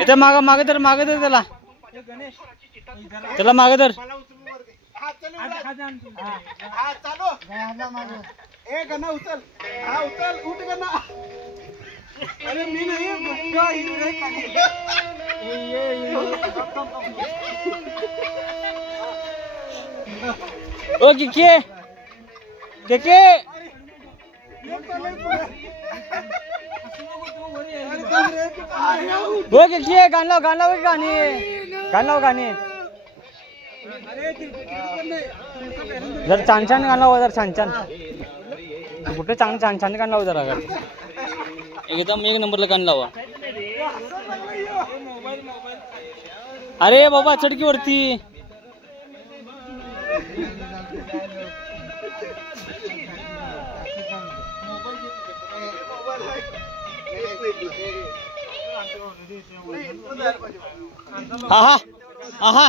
इथे मागे तर त्याला मागे तर उचल उठ गणा अरे मी नाही ओ किके वो किके गान लाव गाणी जर छान गाण लाव जर छान कुठे छान गाण लाव जरा एकदम एक नंबरला गाण लावा अरे बाबा चढकी वरती आहा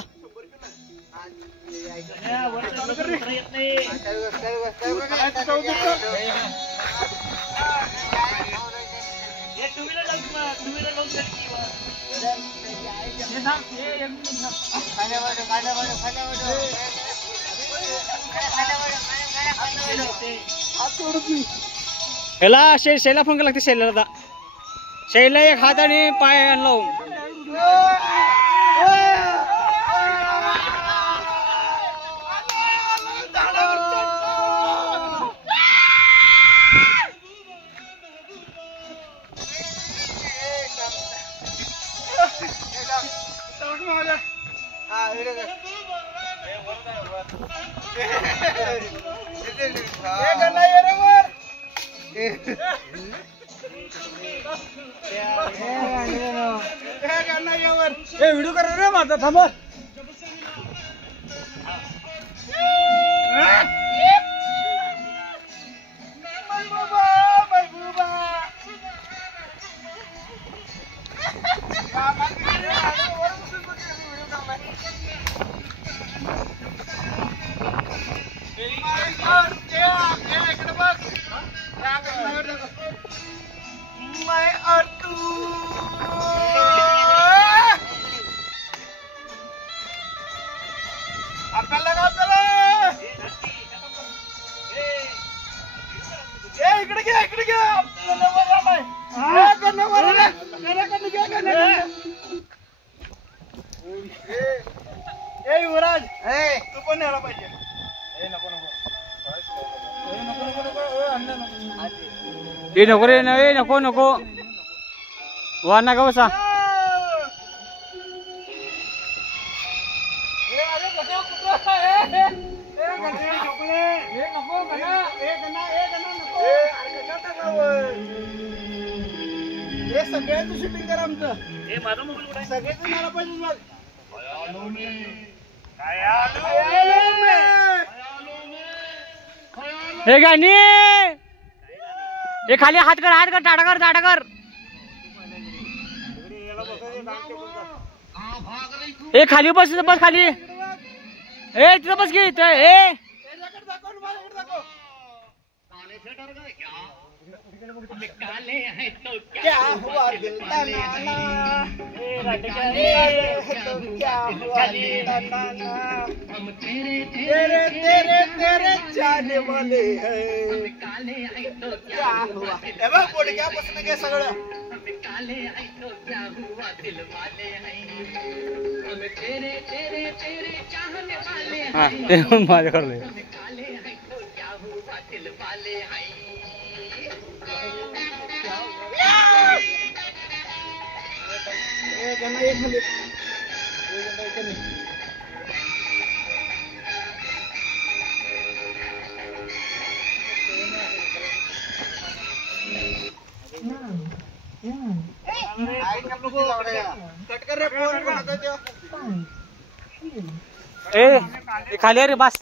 ह्याला शैला फोन लागते शैला एक हात आणि पाय लावून व्हिडिओ करा रे माझा थांब युवराज तू पण न्यायला पाहिजे नको रे नको वा नका बसा सगळ्यांचं शूटिंग करा आमचं सगळ्याचं मला पाहिजे हे गाणी हे खाली हात कर टाटा कर हे खाली बस खाली ए तिथं बस की क्या हुआ दिल तनाना हम तेरे जाने वाले हैं क्या हुआ बोल क्या पसंद के सगळं क्या हुआ दिल वाले हैं हम तेरे चाहने वाले हैं माझ्या करले क्या हुआ दिल वाले हैं ए खाली रे बस